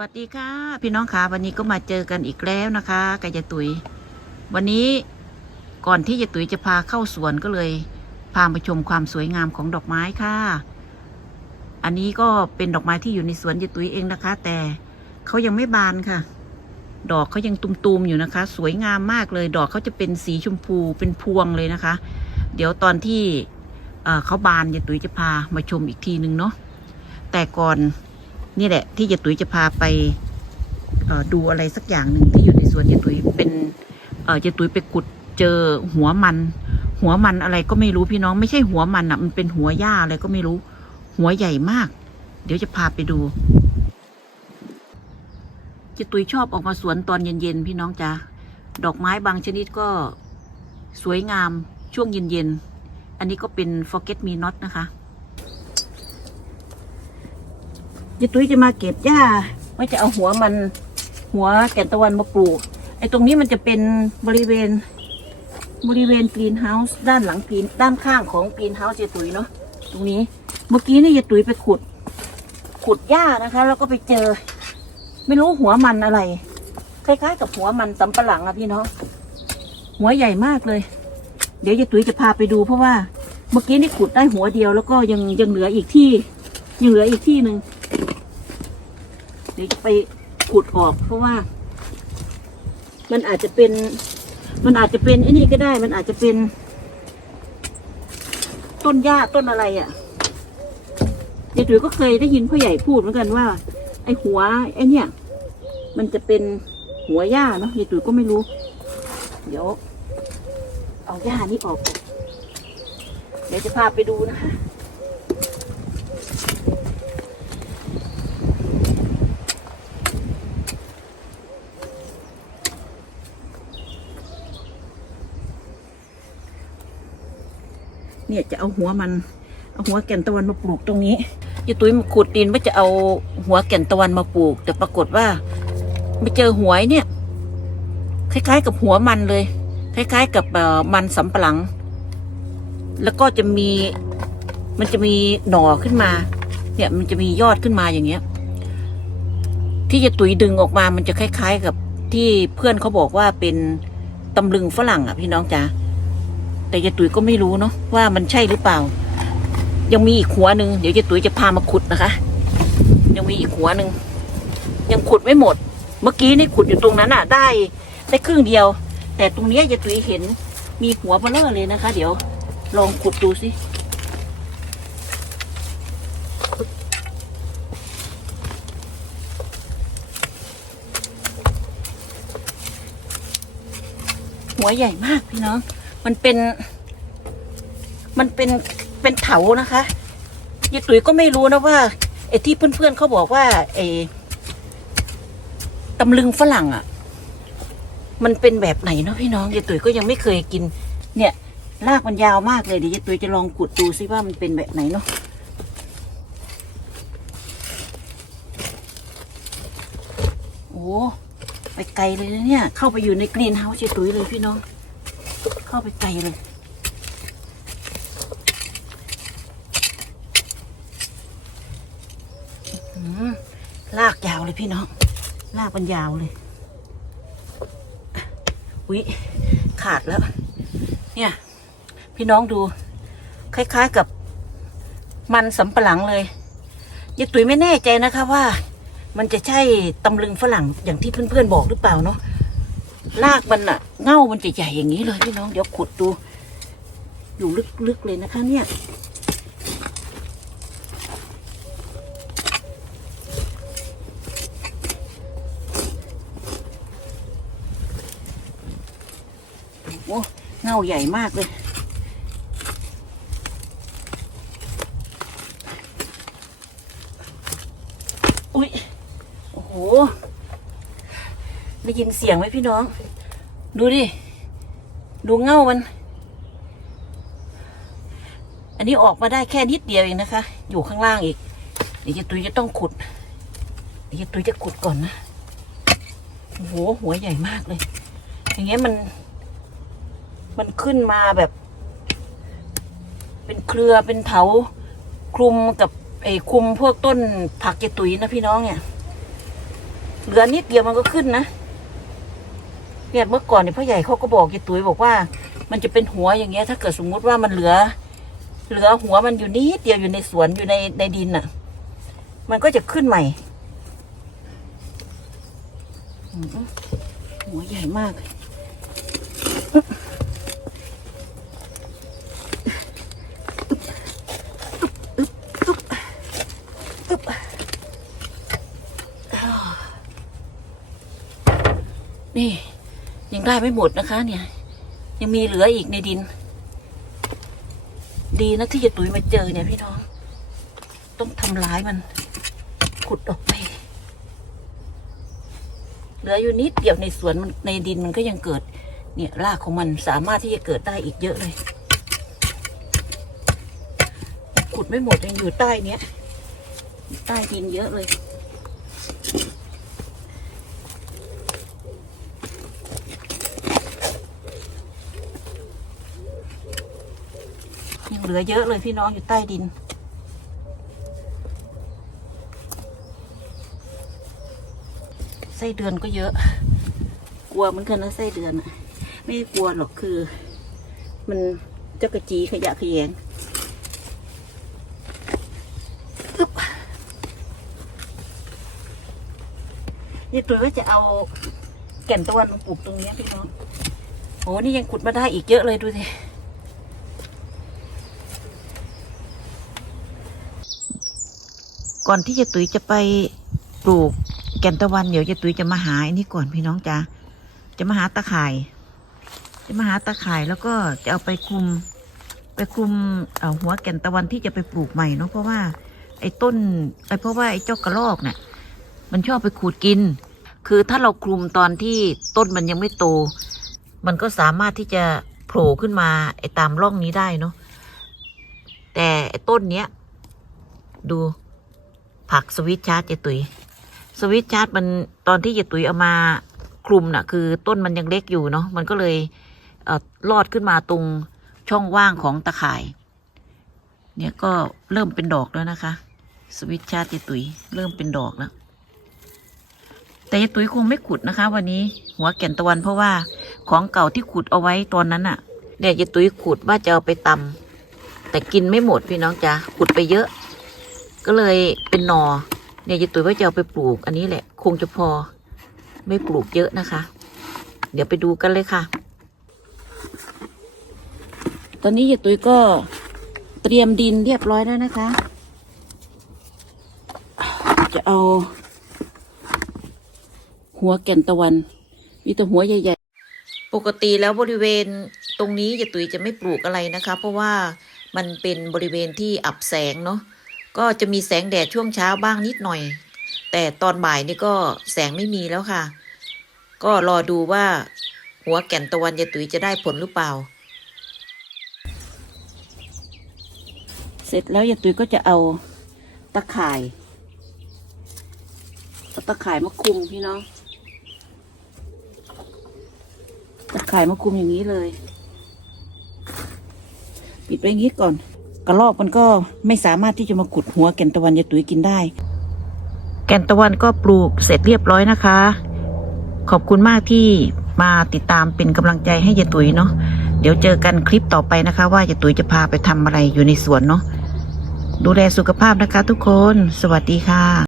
วัสดีค่ะ พี่น้องคะวันนี้ก็มาเจอกันอีกแล้วนะคะกายตุ๋ยวันนี้ก่อนที่ยายตุ๋ยจะพาเข้าสวนก็เลย พามาชมความสวยงามของดอกไม้ค่ะ อันนี้ก็เป็นดอกไม้ที่อยู่ในสวนยายตุ๋ยเองนะคะ แต่เขายังไม่บานค่ะ ดอกเขายังตุมๆอยู่นะคะ สวยงามมากเลย ดอกเขาจะเป็นสีชมพูเป็นพวงเลยนะคะ เดี๋ยวตอนที่เขาบานยายตุ๋ยจะพามาชมอีกทีนึงเนาะแต่ก่อน นี่แหละ ที่ยายตุ๋ยจะพาไปดูอะไรสักอย่างหนึ่งที่อยู่ในสวนยายตุ๋ยเป็นเยายตุ๋ยไปขุดเจอหัวมัน หัวมันอะไรก็ไม่รู้พี่น้องไม่ใช่หัวมันอะ มันเป็นหัวหญ้าอะไรก็ไม่รู้ หัวใหญ่มาก เดี๋ยวจะพาไปดูยายตุ๋ยชอบออกมาสวนตอนเย็นๆพี่น้องจ้าดอกไม้บางชนิดก็สวยงามช่วงเย็นๆอันนี้ก็เป็น forget me not นะคะ ยายตุ้ยจะมาเก็บหญ้าว่าจะเอาหัวมันหัวแก่นตะวันมาปลูกไอ้ตรงนี้มันจะเป็นบริเวณบริเวณกรีนเฮาส์ด้านหลังกรีนด้านข้างของกรีนเฮาส์ยายตุ้ยเนาะตรงนี้เมื่อกี้นี่ยายตุ้ยไปขุด ขุดหญ้านะคะ แล้วก็ไปเจอ ไม่รู้หัวมันอะไรคล้ายๆกับหัวมันสำปะหลังอะพี่น้องหัวใหญ่มากเลย เดี๋ยวยายตุ้ยจะพาไปดูเพราะว่า เมื่อกี้นี่ขุดได้หัวเดียวแล้วก็ยังยังเหลืออีกที่ยังเหลืออีกที่หนึ่ง เดี๋ยวจะไปขุดออกเพราะว่า มันอาจจะเป็น มันอาจจะเป็นไอ้นี่ก็ได้ มันอาจจะเป็น ต้นหญ้าต้นอะไรอะ่ะยายตุ๋ยก็เคยได้ยินพ่อใหญ่พูดเหมือนกันว่า ไอ้หัวไอ้เนี่ย มันจะเป็นหัวหญ้าเนาะยายตุ๋ยก็ไม่รู้ เดี๋ยว เอาหญ้านี้ออก เดี๋ยวจะพาไปดูนะคะ เนี่ยจะเอาหัวมันเอาหัวแก่นตะวันมาปลูกตรงนี้ยายตุ้ยมาขุดดินว่าจะเอาหัวแก่นตะวันมาปลูก แต่ปรากฏว่าไปเจอหวยเนี่ย คล้าย ๆ กับหัวมันเลย คล้าย ๆ กับมันสำปะหลัง แล้วก็จะมีมันจะมีหน่อขึ้นมา เนี่ยมันจะมียอดขึ้นมาอย่างเงี้ย ที่จะตุยดึงออกมามันจะคล้าย ๆ กับที่เพื่อนเขาบอกว่าเป็นตำลึงฝรั่งอะพี่น้องจ๋า แต่ยายตุ๋ยก็ไม่รู้เนาะว่ามันใช่หรือเปล่า ยังมีอีกหัวหนึ่งเดี๋ยวยายตุ๋ยจะพามาขุดนะคะ ยังมีอีกหัวหนึ่งยังขุดไม่หมด เมื่อกี้นี่ขุดอยู่ตรงนั้นอะ ได้ได้ครึ่งเดียว แต่ตรงเนี้ยยายตุ๋ยเห็นมีหัวเบลอเลยนะคะ เดี๋ยวลองขุดดูสิหัวใหญ่มากพี่น้อง มันเป็น มันเป็นเป็นเถานะคะยายตุ๋ยก็ไม่รู้นะว่าไอ้ที่เพื่อนๆเขาบอกว่าไอ้ตำลึงฝรั่งอะ่ะ มันเป็นแบบไหนเนาะพี่น้องยายตุ๋ยก็ยังไม่เคยกิน เนี่ยรากมันยาวมากเลยเดี๋ยวยายตุ๋ยจะลองขุดดูซิว่ามันเป็นแบบไหนเนาะโอ้ไปไกลเลยนะเนี่ย เข้าไปอยู่ในกรีนเฮาส์ยายตุ๋ยเลยพี่น้อง เข้าไปไกลเลยอืมลากยาวเลยพี่น้อง ลากมันยาวเลย อุ๊ย ขาดแล้ว เนี่ย พี่น้องดู คล้ายๆกับมันสำปะหลังเลยยายตุ๋ยไม่แน่ใจนะคะว่า มันจะใช่ตำลึงฝรั่งอย่างที่เพื่อนๆบอกหรือเปล่าเนาะ ลากมันอะเง่ามันจะใหญ่อย่างนี้เลยพี่น้อง เดี๋ยวขุดดู อยู่ลึกๆเลยนะคะ เนี่ย โอ้เง่าใหญ่มากเลยอุ้ยโอ้โห ได้ยินเสียงไหมพี่น้อง ดูดิ ดูเง่ามัน อันนี้ออกมาได้แค่นิดเดียวเองนะคะ อยู่ข้างล่างอีก เดี๋ยวตุยจะต้องขุด เดี๋ยวตุยจะขุดก่อนนะโอ้โหหัวใหญ่มากเลย อย่างเงี้ยมัน มันขึ้นมาแบบ เป็นเครือเป็นเถาคลุมกับไอ้คลุมพวกต้นผักเจตุยนะพี่น้องเนี่ย เหลือนิดเดียวมันก็ขึ้นนะ เนี่ยเมื่อก่อนเนี่ยพ่อใหญ่เขาก็บอกยายตุ้ยบอกว่า มันจะเป็นหัวอย่างเงี้ย ถ้าเกิดสมมุติว่ามันเหลือ เหลือหัวมันอยู่นิดเดียวอยู่ในสวนอยู่ในในดินน่ะ มันก็จะขึ้นใหม่หัวใหญ่มาก นี่ ยังได้ไม่หมดนะคะ เนี่ย ยังมีเหลืออีกในดิน ดีนะที่จะตุยมาเจอเนี่ยพี่น้อง ต้องทำร้ายมัน ขุดออกไป เหลืออยู่นิดเดียวในสวนมันในดินมันก็ยังเกิด เนี่ยรากของมันสามารถที่จะเกิดได้อีกเยอะเลย ขุดไม่หมดยังอยู่ใต้เนี้ย ใต้ดินเยอะเลย ยังเห ลือเยอะเลยพี่น้องอยู่ใต้ดิน ไส้เดือนก็เยอะ กลัวเหมือนกันนะไส้เดือนไม่กลัวหรอกคือ มันเจ้ากระจีขยะขยงนี่ตัวว่าจะเอาแก่นตะวันมาปลูกตรงนี้พี่น้องโอ้นี่ยังขุดมาได้อีกเยอะเลยดูสิ ก่อนที่จะตุ๋ยจะไปปลูกแก่นตะวันเดี๋ยวจะตุ๋ยจะมาหาอันนี้ก่อนพี่น้องจ้าจะมาหาตะข่าย จะมาหาตะข่ายแล้วก็จะเอาไปคลุม ไปคลุมเอ่อหัวแก่นตะวันที่จะไปปลูกใหม่เนาะเพราะว่าไอ้ต้นไอ้เพราะว่าไอ้เจ้ากระรอกเนี่ยมันชอบไปขูดกิน คือถ้าเราคลุมตอนที่ต้นมันยังไม่โต มันก็สามารถที่จะโผล่ขึ้นมาไอ้ตามร่องนี้ได้เนาะแต่ไอ้ต้นเนี้ย ดู ผักสวิตชาร์จเจตุย สวิตชาร์จมันตอนที่เจตุยเอามาคลุมน่ะ คือต้นมันยังเล็กอยู่เนาะมันก็เลยเออลอดขึ้นมาตรงช่องว่างของตะข่าย เนี่ยก็เริ่มเป็นดอกแล้วนะคะ สวิตชาร์จเจตุย เริ่มเป็นดอกแล้วแต่เจตุยคงไม่ขุดนะคะ วันนี้หัวแก่นตะวันเพราะว่าของเก่าที่ขุดเอาไว้ตอนนั้นน่ะเนี่ยเจตุยขุดว่าจะเอาไปตำแต่กินไม่หมดพี่น้องจ้าขุดไปเยอะ ก็เลยเป็นหนอเนี่ยยายตุ๋ยว่าจะเอาไปปลูกอันนี้แหละ คงจะพอไม่ปลูกเยอะนะคะ เดี๋ยวไปดูกันเลยค่ะ ตอนนี้ยายตุ๋ยก็เตรียมดินเรียบร้อยแล้วนะคะ จะเอา หัวแก่นตะวัน มีแต่หัวใหญ่ๆ ปกติแล้วบริเวณตรงนี้ยายตุ๋ยจะไม่ปลูกอะไรนะคะ เพราะว่ามันเป็นบริเวณที่อับแสงเนาะ ก็จะมีแสงแดดช่วงเช้าบ้างนิดหน่อย แต่ตอนบ่ายนี่ก็แสงไม่มีแล้วค่ะ ก็รอดูว่า หัวแก่นตะวันยายตุ๋ยจะได้ผลหรือเปล่า เสร็จแล้วยายตุ๋ยก็จะเอาตะข่ายเอาตะข่ายมาคุมพี่น้องตะข่ายมาคุมอย่างนี้เลย ปิดไว้อย่างนี้ก่อน กระรอกมันก็ไม่สามารถที่จะมาขุดหัวแก่นตะวันยายตุ๋ยกินได้ แก่นตะวันก็ปลูกเสร็จเรียบร้อยนะคะ ขอบคุณมากที่มาติดตามเป็นกำลังใจให้ยายตุ๋ยเนาะเดี๋ยวเจอกันคลิปต่อไปนะคะ ว่ายายตุ๋ยจะพาไปทำอะไรอยู่ในสวนเนาะดูแลสุขภาพนะคะทุกคน สวัสดีค่ะ